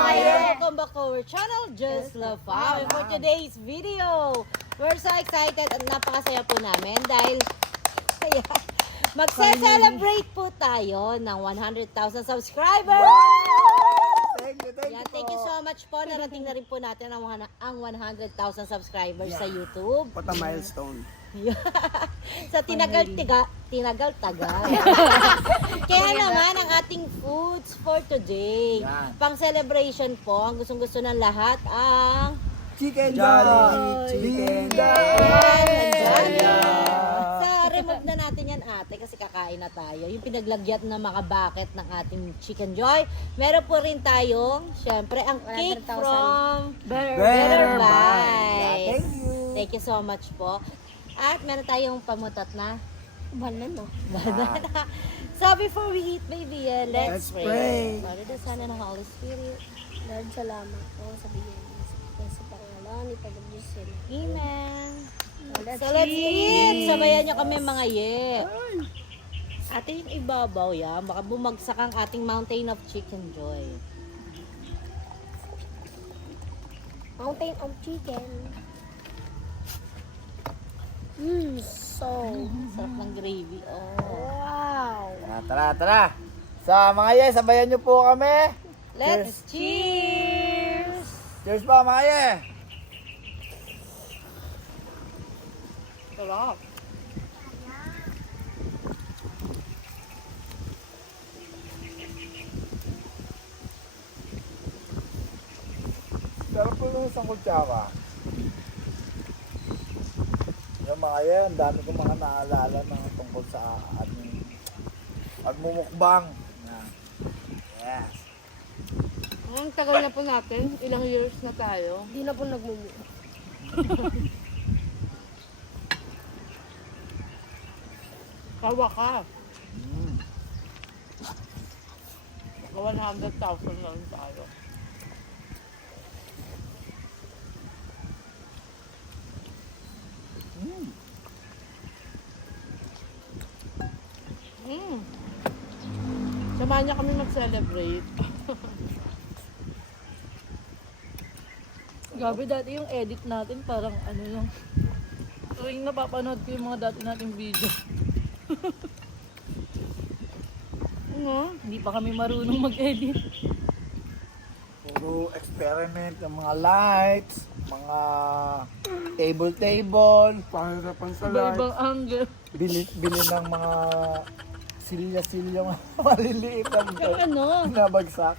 mga Yes. Welcome back to our channel, Just Love Fam. And for today's video, we're so excited at napakasaya po namin dahil magse-celebrate po tayo ng 100,000 subscribers! Thank you Thank you so much po. Narating na rin po natin ang 100,000 subscribers sa YouTube. What a milestone. Sa tinagal-tagal. Kaya naman ang ating foods for today. Yan. Pang celebration po, ang gustong-gusto ng lahat ang Chicken Jolly Chicken sa remove na natin yan ate kasi kakain na tayo. Yung pinaglagyan na makabaket ng ating Chicken Joy. Meron po rin tayong, syempre, ang cake 100,000. from Better Bites. Thank you. Thank you so much po. At meron tayong pamutot na Banana. banana. So before we eat, baby, let's Let's pray. pray. Father, the Son, and the Holy Spirit. Lord, salamat po sa bigyan mo sa pangalan ni Pag-Diyos sila. Amen. Let's So let's eat! Sabayan niyo kami mga ye. Ate, yung ibabaw yan, baka bumagsak ang ating mountain of chicken joy. Mountain of chicken. Sarap ng gravy. Oh. Wow. Tara. Sa mga yes, sabayan niyo po kami. Let's cheers! Cheers po mga yes. Sarap. Sarap po ng isang kutsara. Yung mga yan, dami kong mga naalala ng tungkol sa ating pagmumukbang. Yes. Ang tagal na po natin. Ilang years na tayo. Hindi na po nagmumukha. Kawa ka. Ka 100,000 na rin tayo. Samahan niya kami mag-celebrate. Grabe, dati yung edit natin parang ano lang. Tuwing napapanood ko yung mga dati nating video. Ano? Hindi pa kami marunong mag-edit. Puro experiment ng mga lights, mga table, pahirapan sa Iba-ibang angle. bili ng mga silya-silya maliliit Yung ano, nabagsak.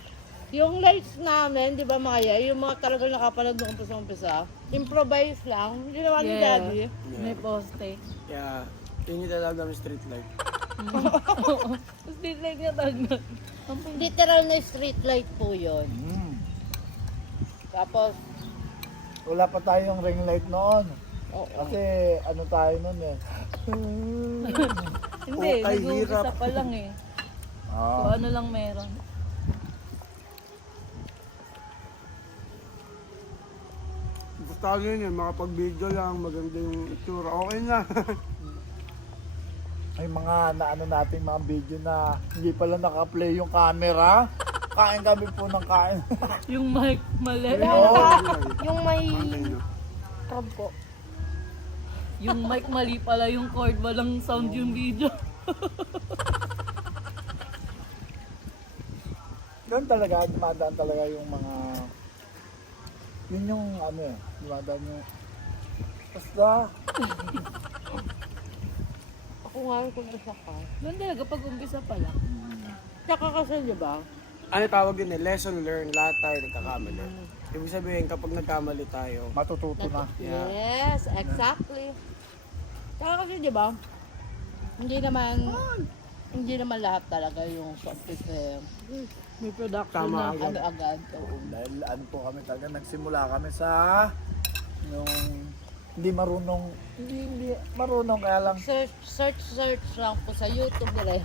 yung lights namin, di ba Maya, yung mga talagang nakapanood nung umpisa-umpisa, improvise lang, ginawa ni Yeah. Daddy. May poste. Yeah, yun yung talaga ng street light. Tapos dinlag niya tagnan. Literal na street light po yun. Tapos, Wala pa tayong ring light noon. oo. Kasi ano tayo noon eh. Hindi, Okay, nag-uumpisa hirap. pa lang eh. So Ah. ano lang meron. Basta yun yun, makapag-video lang, maganda yung itsura, okay na. May mga naano nating mga video na hindi pala naka-play yung camera. Kain kami po ng kain. Yung mic mali. Yung may Ayun, crab po. Yung mic mali pala yung cord. Walang sound yung video. Doon talaga, dumadaan talaga yung mga... Yun yung ano eh, dumadaan yung... Basta, Ako nga yung kumpisa ka. Doon talaga pag umpisa pa lang. Tsaka kasi, di ba? ano tawag yun eh, lesson learned, lahat tayo nagkakamali. Ibig sabihin, kapag nagkamali tayo, matututo na. Yeah. Yes, exactly. Tsaka kasi, di ba? Hindi naman lahat talaga yung sa umpisa. May production Tama na. agad. Ano agad. Oo. Dahil ano po kami talaga, nagsimula kami sa... Yung... Hindi marunong kaya lang... Search lang po sa YouTube nila.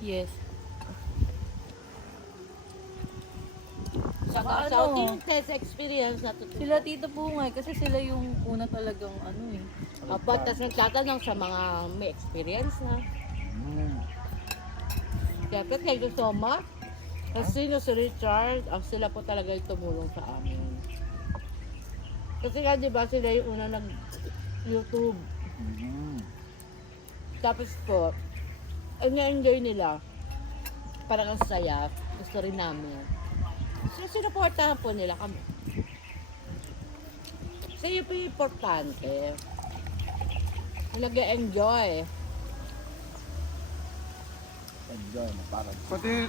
Yes. Saka Ano? sa ating test experience natutunan. Sila Tito Pungay kasi sila yung una talagang ano eh. Apat, tas nagtatanong sa mga may experience na. Mm. Siyempre, thank you so much. Kasi sino si Richard, sila po talaga yung tumulong sa amin. Kasi nga, di ba, sila yung una nag-YouTube. Mhm. Tapos po, ang na-enjoy nila. Parang ang saya. Gusto rin namin. So, sinuportahan po nila kami. Kasi yun po yung importante. Nag-enjoy. Enjoy na parang. Pati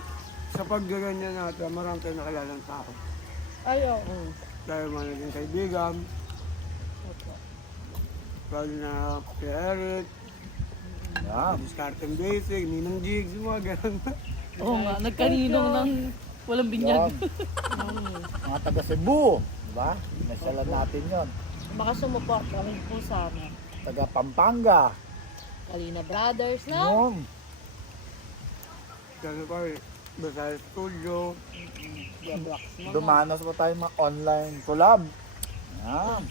sa paggaganyan natin, marami tayong nakilalang tao. Ayaw. Dahil mga naging kaibigan, lalo na kay Eric, Yan. Discarding Basic, Ninong Jigs, yung mga ganun. Oo nga, nagkaninong ng walang binyag. Yan. Mga taga Cebu. Diba? Nasalan natin yon. Baka sumuporta rin po sa amin. Taga Pampanga. Kalina Brothers, no? Yun. Gano'n pa rin. Basal Studio. Diablox mo. Dumanas pa tayo mga online collab. Yan.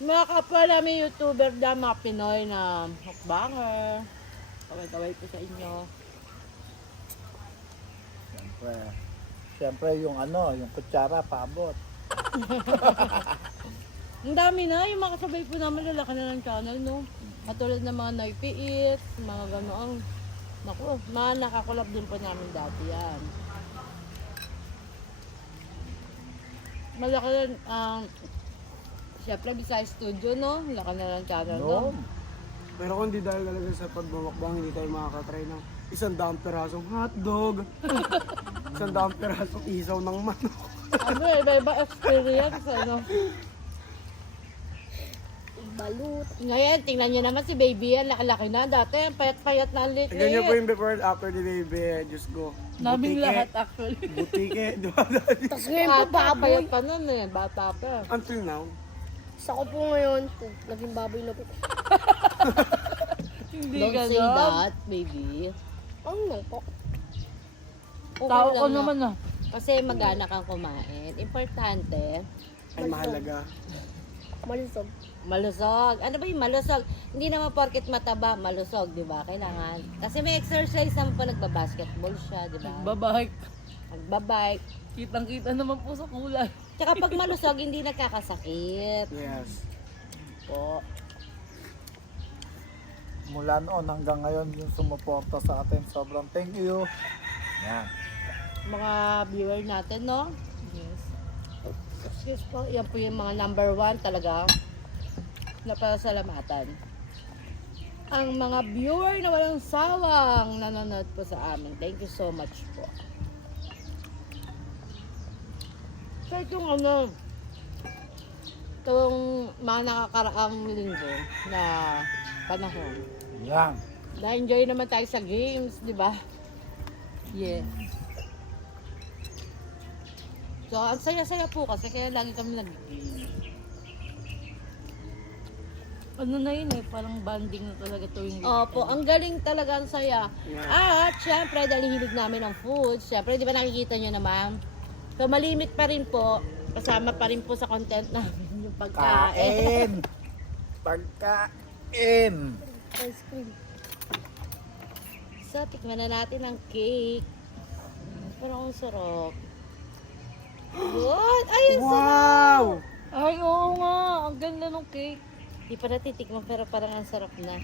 Mga kapwa namin YouTuber na mga Pinoy na mukbanger. Kaway-kaway po sa inyo. Siyempre. Siyempre yung yung kutsara paabot. Ang dami na, yung mga kasabay po namin lalaki na ng channel, no? Katulad ng mga Noipi Eats, mga ganoon. Naku, mga nakakulap din po namin dati yan. Malaki rin, syempre Bisaya Studio, no? Laki na ng channel, no? No. Pero kung di dahil talaga sa pagmamakbang, hindi tayo makakatry ng 100 pirasong hotdog, 100 pirasong isaw ng manok. Ano, iba-iba experience, ano? Balut. Ngayon, tingnan nyo naman si baby yan, laki-laki na. Dati, payat-payat na ang liit. Ganyan po yung before and after the baby, Diyos ko. Naming Butike, lahat, actually. Butike, di ba dati? Tapos ngayon po baboy. Payat pa nun eh, bata pa. Until now, Sa ko po ngayon, naging baboy na po. Hindi Don't say gano'n. that, baby. Ano lang po? Okay Tao lang ko na. naman ah. Kasi magana kang kumain. Importante, ay mahalaga. Malusog. malusog. Ano ba yung malusog? Hindi naman porket mataba, malusog, di ba? Kailangan. Kasi may exercise naman po, nagbabasketball siya, di ba? Babahik. Nagbabike. Kitang-kita naman po sa kulay. Tsaka pag malusog, hindi nagkakasakit. Yes. Po. Mula noon hanggang ngayon yung sumuporta sa atin. Sobrang thank you. Yan. Mga viewer natin, no? Yes. Excuse po, yan po yung mga number 1 talaga na pasalamatan. Ang mga viewer na walang sawang nanonood po sa amin. Thank you so much po. So itong itong mga nakakaraang linggo na panahon, Yan. na-enjoy naman tayo sa games, di ba? Yeah. So, ang saya-saya po kasi kaya lagi kami nag-game. Ano na yun eh, parang banding na talaga tuwing Opo, ang galing talaga, ang saya. Yeah. At, syempre, dahil hilig namin ng food, syempre, di ba nakikita nyo naman? So, malimit pa rin po, kasama pa rin po sa content namin yung pagkain. Kain. Pagkain. Ice cream. So, tikman na natin ang cake. Pero ang sarap. What? Ay, ang sarap! Wow! Ay, oo nga. Ang ganda ng cake. Di pa natitikman pero parang ang sarap na.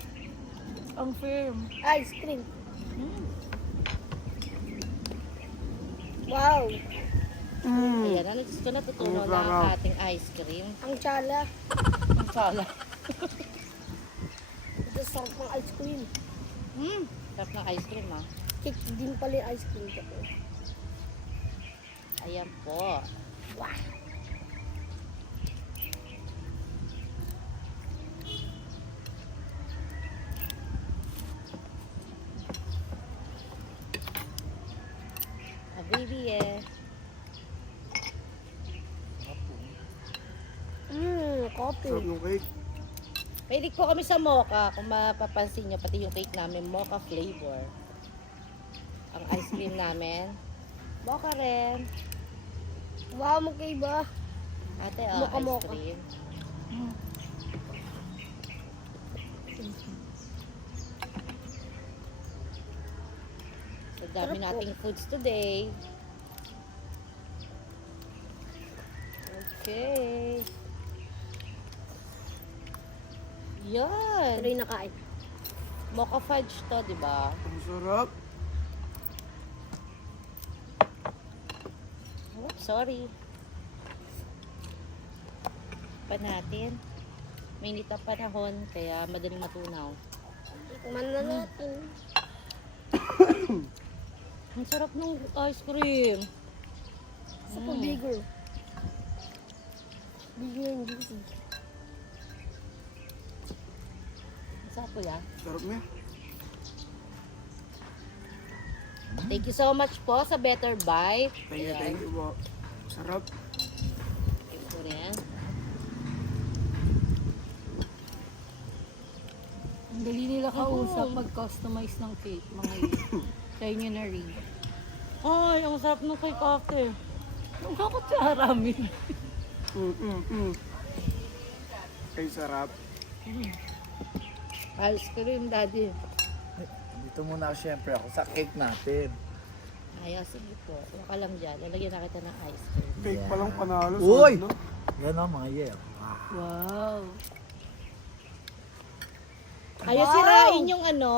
Ang firm. Ice cream. Wow. Ayan, ano, gusto ko natutunan na ang ating ice cream. Ang tsala. Ang sala. Ito sarap ng ice cream. Sarap ng ice cream, ah. Cake din pala yung ice cream ko. Ayan po. A baby eh. Coffee. Sarap ng cake. Mahilig po kami sa mocha. Kung mapapansin nyo, pati yung cake namin, mocha flavor. Ang ice cream namin, mocha rin. Wow, magkaiba. Ate, Mocha, ice mocha. cream. So, Dami nating foods today. Okay. Yan. Tuloy na kain. Mocha fudge to, di ba? Ang sarap. Oh, sorry. Pa natin. Mainit ang panahon, kaya madaling matunaw. Tikman na natin. Ang sarap ng ice cream. Isa pa bigger. Bigger and juicy. Masarap po yan. Sarap niya. Thank you so much po sa Better Bite. Thank you po. Sarap. Thank you rin. Ang dali nila kausap mag-customize ng cake, mga yun. Sa inyo na rin. Ay, ang sarap ng cake after. Ang kakot sa haramin. Ay, sarap. Ice cream, daddy. Dito muna syempre ako sa cake natin. Ay, sige po. Huwag ka lang dyan. Lalagyan na kita ng ice cream. Cake pa lang panalo. Uy! Sarap, no? Yan ang mga yeah. Wow. Ayaw sirain yung ano.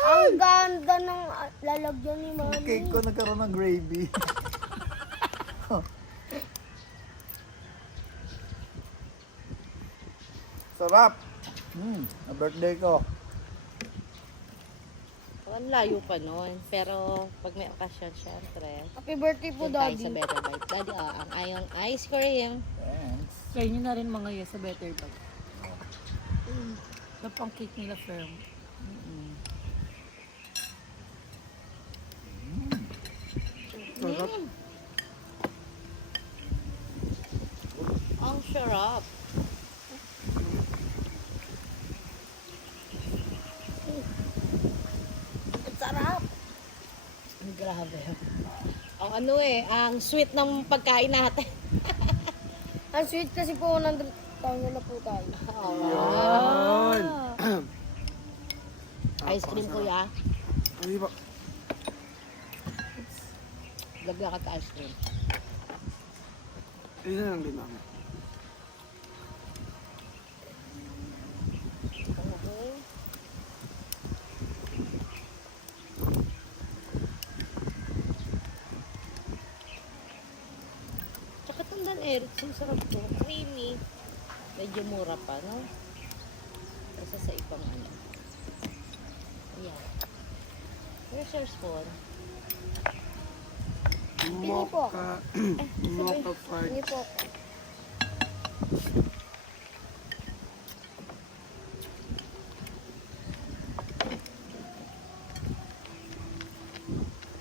Ang ganda ng lalagyan ni Yung Mami. cake ko nagkaroon ng gravy. Sarap! Na birthday ko. Ang layo pa nun. Pero pag may okasyon, syempre. Happy birthday po, Doon tayo Daddy. sa Better Bite. Daddy, ang ayong ice cream. Thanks. Sa inyo na rin mga yes sa Better Bite. Sa pang cake nila firm. Sarap. Ang sarap. Ang sarap. Grabe. Ang ano ang sweet ng pagkain natin. Ang sweet kasi po, nandun na po tayo. Yan. Ice cream kuya. Ay, ba? Lagyan ka ice cream. Isa lang din namin. Okay. Tsaka tandaan Erickson, sarap to. Creamy. Medyo mura pa, no? Kasi sa ibang ano. Ayan. Where's your spoon? po. Mocha fudge. Hindi po.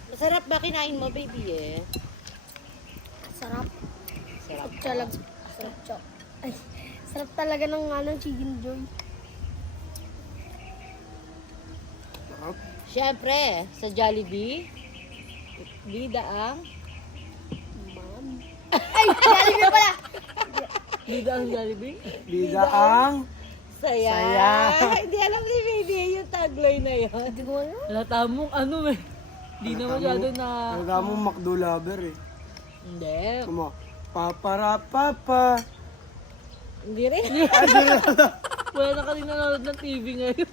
Masarap ba kinain mo, baby eh? Sarap. Sarap. Sarap. Sarap. Sarap. Ay, sarap talaga ng chicken joy. Sarap. Siyempre, sa Jollibee, bida ang Ma'am. Ay, Jollibee pala. Bida ang Jollibee? Bida ang saya. Saya. Hindi alam ni baby yung tagline na yun. Hindi ko alam. Halata mong ano eh. Di na masyado na... Talaga mo McDo lover eh. Hindi. Kuma, paparapapa. Hindi rin. Wala na ka rin nanonood ng TV ngayon.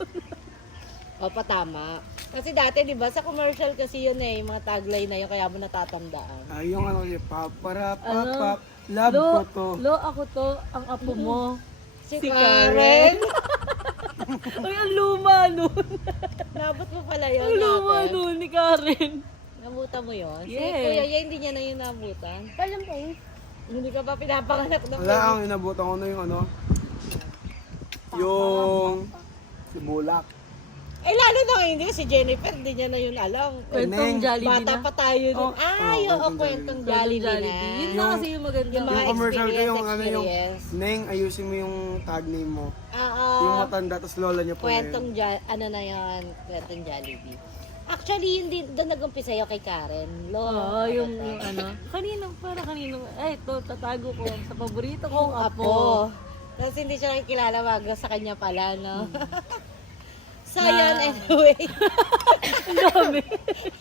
O, patama. Kasi dati, di ba, sa commercial kasi yun eh, yung mga tagline na yun, kaya mo natatandaan. Ay, yung ano kasi, paparapapa. Love ko to. Lo, ako to, ang apo mo. Si Si Karen. Ay, ang luma nun. Nabot mo pala yun Ang luma natin. nun ni Karen. Nabutan mo yun? Si Yes. Kuya, hindi niya na yun nabutan. Kailan po yun? Hindi ka pa pinapanganak ng Wala, ang inabutan ko na yung ano. Yung sibulak. Eh, lalo na ngayon din, si Jennifer, hindi niya na yun alam. Kwentong Neng. Jollibee Bata na. pa tayo Oh, nun. Ay, oh, oo, kwentong kwentong Jollibee. Jollibee Yun na. na kasi yung maganda. Yung mga Yung commercial ko yung ano yung experience. Neng, ayusin mo yung tag name mo. Oo. Yung matanda, tapos lola niya pa na yun. Kwentong, ano na yun, kwentong Jollibee. Actually, hindi doon nag-umpisa yung kay Karen. Oo, yung ano. Kanino. Ay, ito, tatago ko sa paborito kong apo. Apo. Tapos hindi siya nakikilala bago sa kanya pala, no? So, yan, anyway. Ang dami.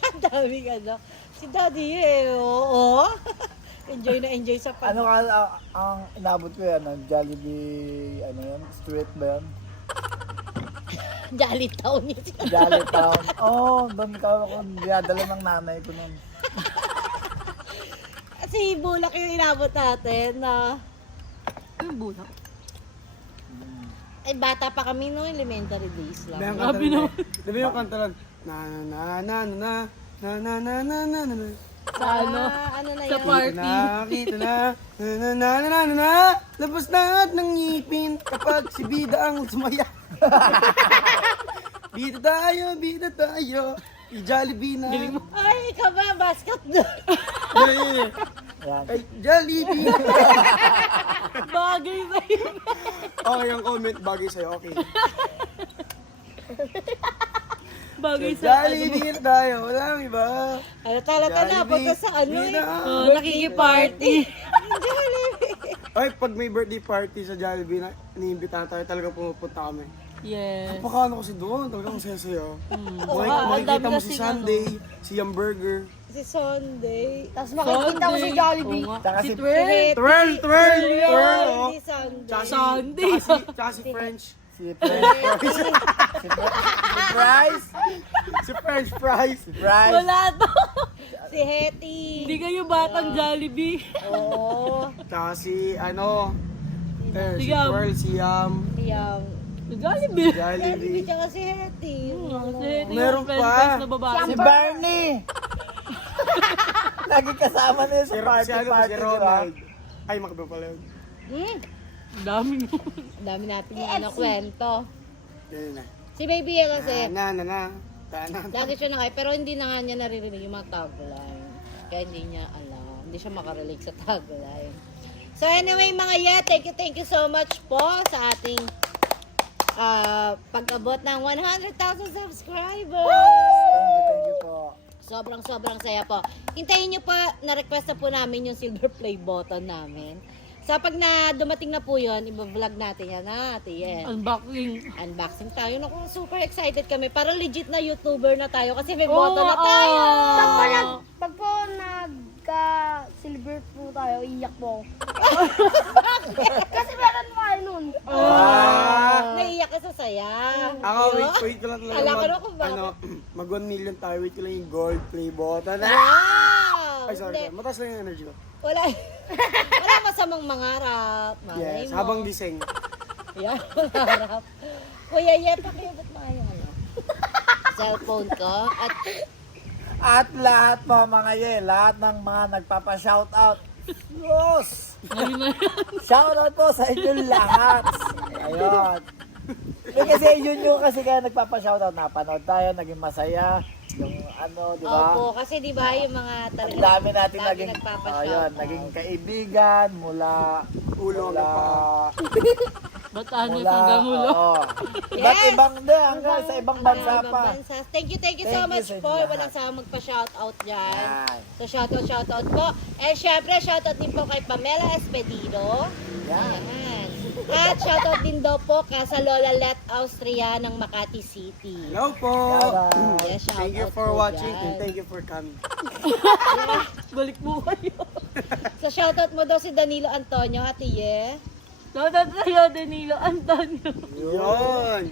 Ang daming ano. Si Daddy eh, oo. Enjoy na enjoy sa pag... Ano ka, ang inabot ko yan, ang Jollibee, ano yan, street ba yan? Jolly Town yun. Jolly Town. Oh, doon ka ako dinadala ng nanay ko nun. Kasi bulak yung inabot natin na... Yung bulak. Eh, bata pa kami no, elementary days Diba lang. yung kanta Grabe lang? naman. Diba yung kanta lang? Na na na na na na na na na na na. Sa ano? Ano na Sa yan? party. Kita na, na na na na na na. Labas na ng ngipin kapag si Bida ang sumaya. Bida tayo. I-Jollibee na. Ay, ikaw ba? Basket doon. Ayan. Ay, Jollibee. Bagay ba yun? Okay, ang comment bagay sa'yo. Okay. Bagay sa ano. Jollibee na tayo. Walang iba. Halata na, punta sa ano eh. Oh, nakikiparty. Ay, pag may birthday party sa Jollibee, iniimbitahan tayo, talagang pumupunta kami. Yes. Napakaano kasi doon, talagang saya-saya. ang Makikita dami mo si kasing Sunday, si Yum Burger. Si Sunday. Tapos makikita ko si Jollibee. Oo nga. Tsaka Si si- Twer. Twirl! Oh. Si Sunday. Tsaka Sunday. Tsaka si French. Si French fries. Si fries. Si French fries. Si fries. Wala to. Si Hetty. Hindi kayo batang Jollibee. Oo. Tsaka si ano, si Yum. Twirl, si Yum, Yang. Jollibee. Jollibee. Tsaka si Hetty. Kasi ito Meron yung french pa. fries na babae. Si Barney. Lagi kasama niya sa Si party ano, party, si di ba? Ronald. Ay, makaba pala yun. Dami mo. Ang dami natin yung ano, kwento. Yan na. Si Baby yan kasi, Na. Tana. lagi siya nakay, pero hindi na nga niya naririnig yung mga tagline. Kaya hindi niya alam. Hindi siya makarelate sa tagline. So anyway, mga thank you so much po sa ating pag-abot ng 100,000 subscribers. Thank you po. Sobrang saya po. Hintayin nyo pa, na-request na po namin yung silver play button namin. So pag na dumating na po yun, i-vlog natin yan ha, Ate Yen. Unboxing. Unboxing tayo. Naku, super excited kami. Para legit na YouTuber na tayo kasi may Oo, button na tayo. Pag po nagka-silver po tayo, iyak po ako. Kasi meron pa kayo nun. Naiyak ka sa saya. Ako, wait ko lang talaga Alam ko na kung bakit. mag 1 million tayo, wait ko lang yung gold play button. Wow! Ay, sorry, Hindi. mataas lang yung energy ko. Wala. Wala masamang mangarap. Malay Yes, mo. habang diseng. Yan, mangarap. Kuya, pakibot mo yung ano. Cellphone ko. At lahat po mga lahat ng mga nagpapa-shoutout. Yes! Shoutout po sa inyo lahat. Ayun. Kasi yun yung kasi kaya nagpapa-shoutout. Napanood tayo, naging masaya. Yung ano, di ba? Opo, kasi di ba yung mga Ang talaga. dami natin lagi naging, nagpapa-shoutout. ayun, naging kaibigan mula Ulo hanggang Ba't ano yung hanggang ulo? oo. Iba't Yes! ibang hanggang sa ibang bansa Ibang pa. bansa. Thank you so Thank you much sa po. inyo lahat. Walang sama magpa-shoutout dyan. Yan. So, shoutout po. And syempre, shoutout din po kay Pamela Espedido. Yan. Ayan. At shoutout din daw po sa Lola Let Austria ng Makati City. Hello po! Bye-bye. Yes, Thank you shoutout for po watching dyan. and thank you for coming. Balik mo kayo. So, shoutout mo daw si Danilo Antonio, Ate Ye. Shoutout sa'yo, Danilo Antonio. Yun!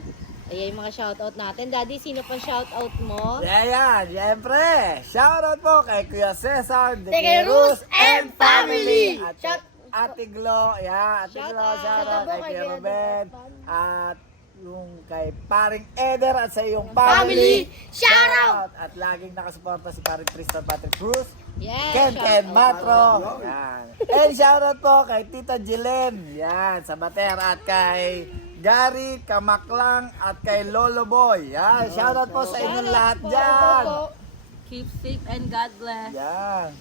Ayan yung mga shoutout natin. Daddy, sino pang shoutout mo? Yan, siyempre. Shoutout po kay Kuya Cesar de Kay Quirus Rus and family. At kay Ate Glo, Ate Glo, Shoutout. shoutout kay Shoutout Kuya kay Ruben. Ruben. At yung kay paring Eder at sa iyong Family. family. Shoutout! At laging nakasuporta si paring Tristan Patrick Cruz. Yes, Ken shoutout. Matro. Yan. And shoutout po kay Tita Jilen. Yan, sa Bater. At kay Gary Kamaklang at kay Lolo Boy. Yan, shoutout po sa inyong lahat dyan. Keep safe and God bless. Yan.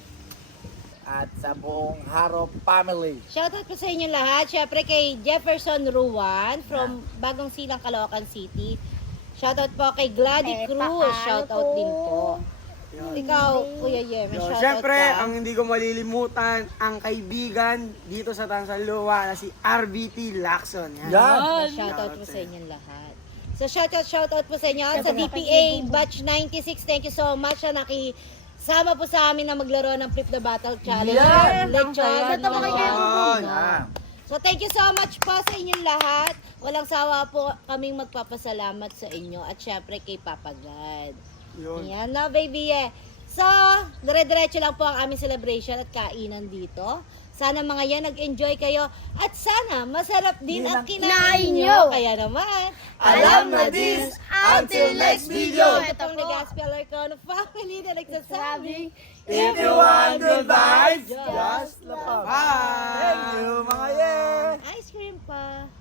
At sa buong Haro family. Shoutout po sa inyo lahat. Syempre kay Jefferson Ruan from Bagong Silang, Caloocan City. Shoutout po kay Gladys Cruz. Shoutout din po. Ikaw, Kuya Yem, So, shoutout syempre, ka. ang hindi ko malilimutan, ang kaibigan dito sa Tansanluwa na si RBT Lacson. Yan. Yan. Shoutout po sa inyong lahat. So shoutout po sa inyo sa DPA Batch 96. Thank you so much na nakisama po sa amin na maglaro ng Flip the Battle Challenge. Yan! Lechon. Yan. So thank you so much po sa inyong lahat. Walang sawa po kaming magpapasalamat sa inyo at syempre kay Papa God. Yun. Yan na baby eh. So, dire-diretso lang po ang aming celebration at kainan dito. Sana mga yan nag-enjoy kayo at sana masarap din ang kinain nyo. Kaya naman, Alam na this, until next video. Ito pong Legaspi Alarcon family na nagsasabing, If you want good vibes, just love. Thank you, mga ye. ice cream pa.